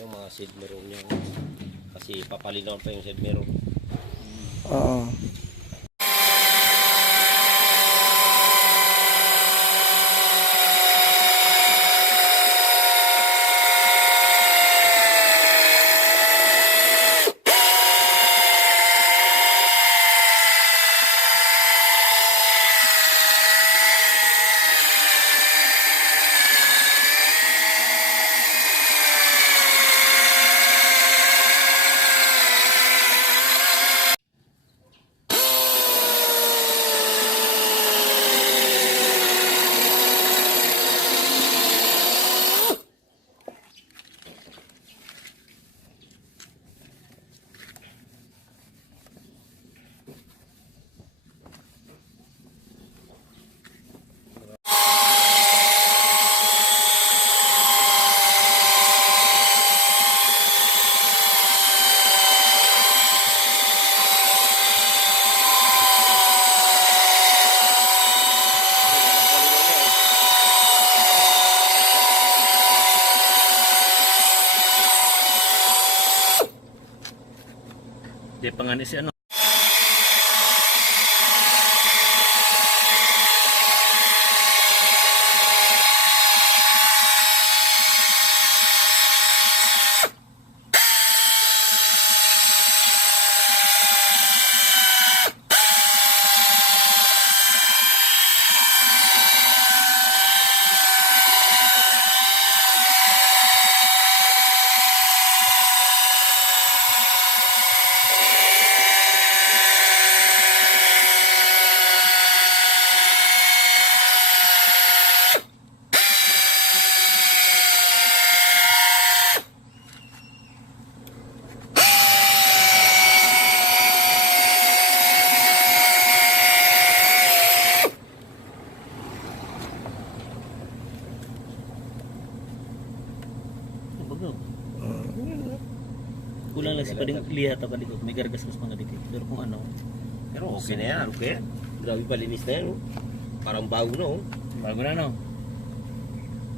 Yung mga seed mirror niya. Kasi papalinaw pa yung seed mirror. Oo. Di panganis si ano. Kulang lang si pading lihat ako dito. May gargas mas mga dito. Pero kung ano. Pero okay na yan, okay. Grabe palinis na yan. Oh. Parang bago na. Oh. Bago na no.